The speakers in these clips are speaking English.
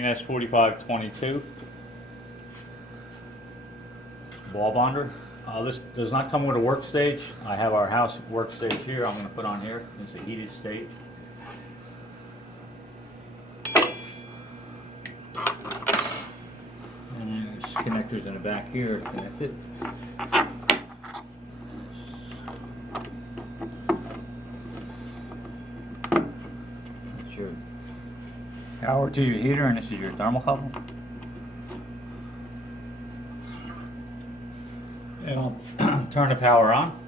Nikon S4522 ball bonder. This does not come with a work stage. I have our house work stage here. I'm going to put on here. It's a heated stage. And there's connectors in the back here to connect it. That's your power to your heater, and this is your thermocouple. And I'll turn the power on.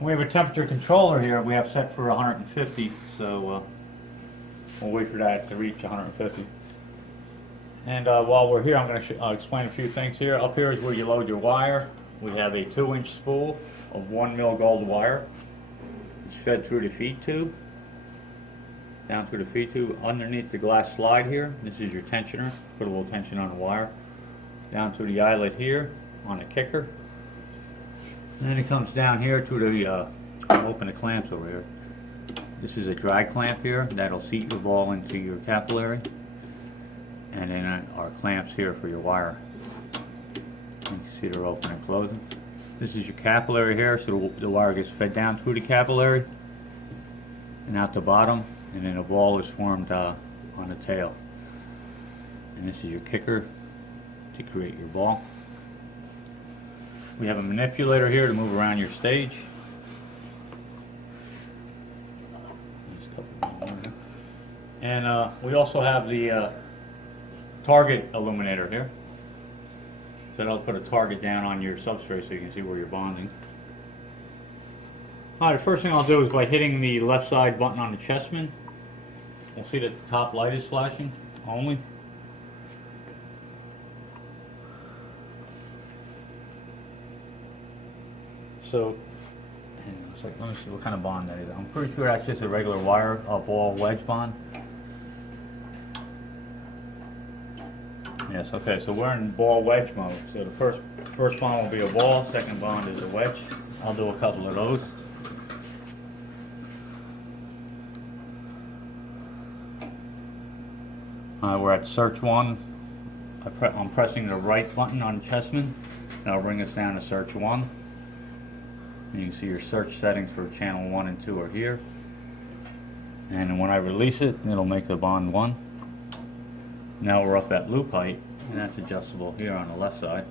We have a temperature controller here we have set for 150, so we'll wait for that to reach 150. And while we're here, I'm going to explain a few things here. Up here is where you load your wire. We have a 2-inch spool of 1 mil gold wire. It's fed through the feed tube, down through the feed tube. Underneath the glass slide here, this is your tensioner. Put a little tension on the wire. Down to the eyelet here on the kicker. And then it comes down here to the, I'll open the clamps over here. This is a drag clamp here that'll seat your ball into your capillary. And then our clamps here for your wire. You can see they're open and closing. This is your capillary here, so the wire gets fed down through the capillary and out the bottom, and then a ball is formed on the tail. And this is your kicker to create your ball. We have a manipulator here to move around your stage. And we also have the target illuminator here. So that'll put a target down on your substrate so you can see where you're bonding. Alright, the first thing I'll do is by hitting the left side button on the chessman, you'll see that the top light is flashing only. So, and it's like, let me see what kind of bond that is. I'm pretty sure that's just a regular wire, ball wedge bond. Yes, okay, so we're in ball wedge mode. So the first bond will be a ball, second bond is a wedge. I'll do a couple of those. We're at search 1. I'm pressing the right button on the chessman. That'll bring us down to search 1. And you can see your search settings for channel 1 and 2 are here. And when I release it, it'll make the bond 1. Now we're up at loop height, and that's adjustable here on the left side.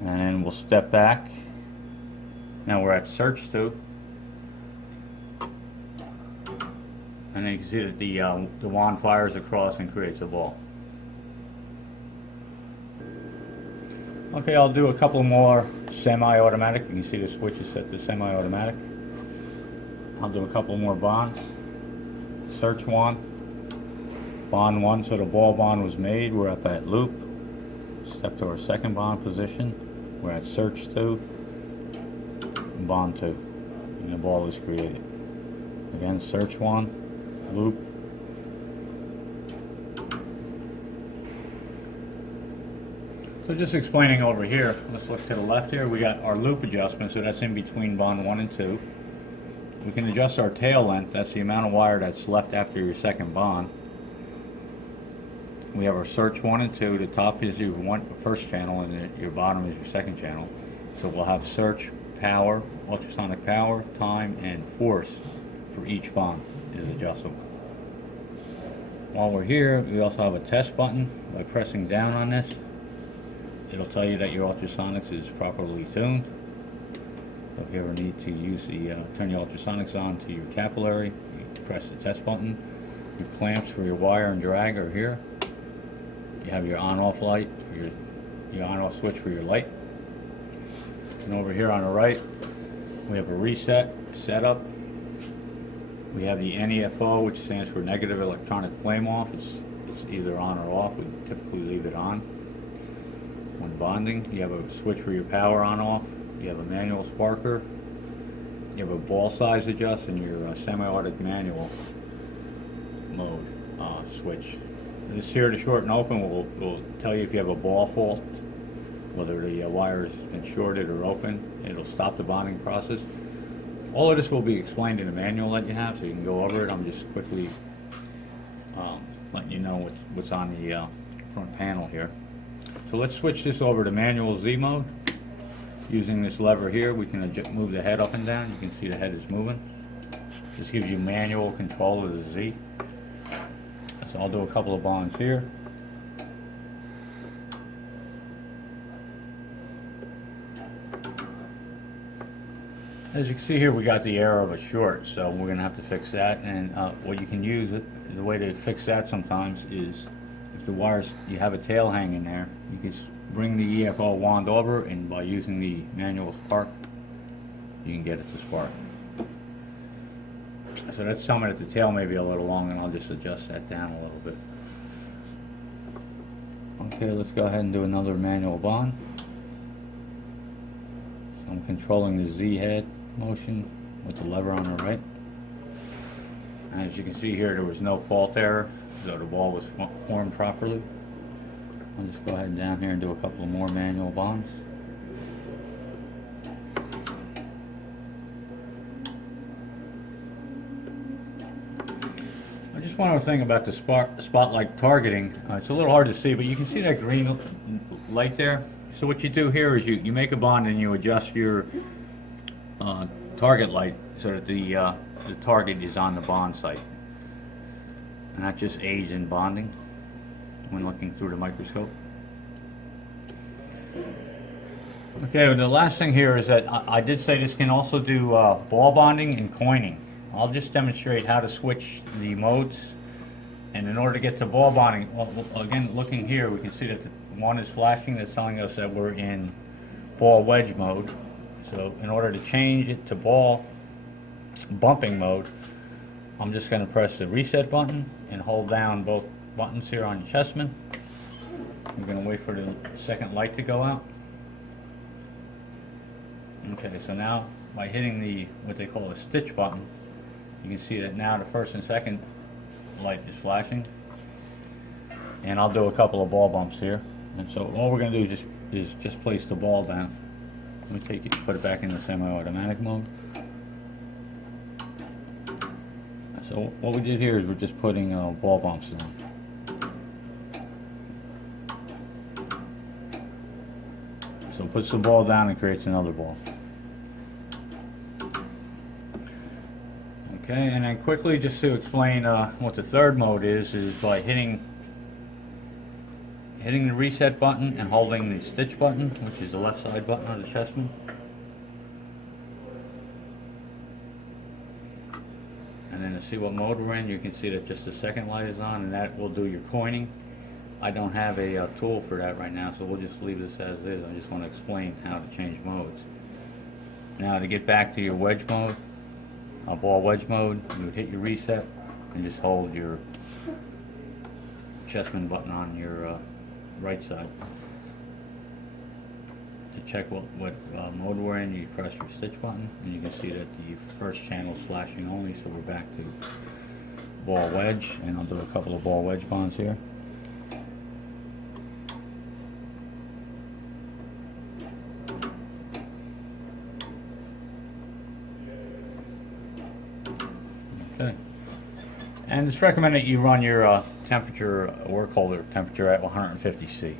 And then we'll step back. Now we're at search 2. And then you can see that the wand fires across and creates a ball. Okay, I'll do a couple more semi-automatic. You can see the switch is set to semi-automatic. I'll do a couple more bonds. Search 1, bond 1, so the ball bond was made. We're up at loop. Step to our second bond position. We're at search 2, and bond 2, and the ball is created. Again, search 1, loop. So just explaining over here, let's look to the left here. We got our loop adjustment, so that's in between bond 1 and 2. We can adjust our tail length, that's the amount of wire that's left after your second bond. We have our search 1 and 2, the top is your first channel and your bottom is your second channel. So we'll have search, power, ultrasonic power, time, and force for each bond is adjustable. While we're here, we also have a test button. By pressing down on this, it'll tell you that your ultrasonics is properly tuned. So if you ever need to use turn your ultrasonics on to your capillary, you press the test button. Your clamps for your wire and drag are here. You have your on-off light, for your on-off switch for your light. And over here on the right, we have a reset, setup. We have the NEFO, which stands for negative electronic flame off. It's either on or off. We typically leave it on. When bonding, you have a switch for your power on-off. You have a manual sparker. You have a ball size adjust and your semi-automatic manual mode switch. This here to short and open will tell you if you have a ball fault whether the wire has been shorted or open. It'll stop the bonding process. All of this will be explained in the manual that you have, so you can go over it. I'm just quickly letting you know what's on the front panel here. So let's switch this over to manual Z mode. Using this lever here, we can move the head up and down. You can see the head is moving. This gives you manual control of the Z. So I'll do a couple of bonds here. As you can see here, we got the error of a short, so we're going to have to fix that. And what you can use, the way to fix that sometimes is, if the wires, you have a tail hanging there, you can bring the EFO wand over, and by using the manual spark, you can get it to spark. So that's telling me that the tail may be a little long, and I'll just adjust that down a little bit. Okay, let's go ahead and do another manual bond. So I'm controlling the Z head motion with the lever on the right. And as you can see here, there was no fault error, so the ball was formed properly. I'll just go ahead and down here and do a couple of more manual bonds. Just one other thing about the spotlight targeting. It's a little hard to see, but you can see that green light there. So what you do here is you make a bond and you adjust your target light so that the target is on the bond site. And that just aids in bonding when looking through the microscope. Okay, well, the last thing here is that I did say this can also do ball bonding and coining. I'll just demonstrate how to switch the modes. And in order to get to ball bonding, well, again, looking here, we can see that the one is flashing. That's telling us that we're in ball wedge mode. So in order to change it to ball bumping mode, I'm just going to press the reset button and hold down both buttons here on your chessman. I'm going to wait for the second light to go out. Okay, so now by hitting the what they call a stitch button, you can see that now the first and second light is flashing. And I'll do a couple of ball bumps here. And so all we're going to do is just place the ball down. Let me take it, put it back in the semi-automatic mode. So what we did here is we're just putting ball bumps down. So it puts the ball down and creates another ball. Okay, and then quickly, just to explain what the third mode is by hitting the reset button and holding the stitch button, which is the left side button of the chessman. And then to see what mode we're in, you can see that just the second light is on, and that will do your coining. I don't have a tool for that right now, so we'll just leave this as is. I just want to explain how to change modes. Now to get back to your wedge mode, ball wedge mode, you would hit your reset and just hold your chessman button on your right side. To check what mode we're in, you press your stitch button, and you can see that the first channel is flashing only, so we're back to ball wedge, and I'll do a couple of ball wedge bonds here. Okay. And it's recommended you run your temperature, work holder temperature at 150°C.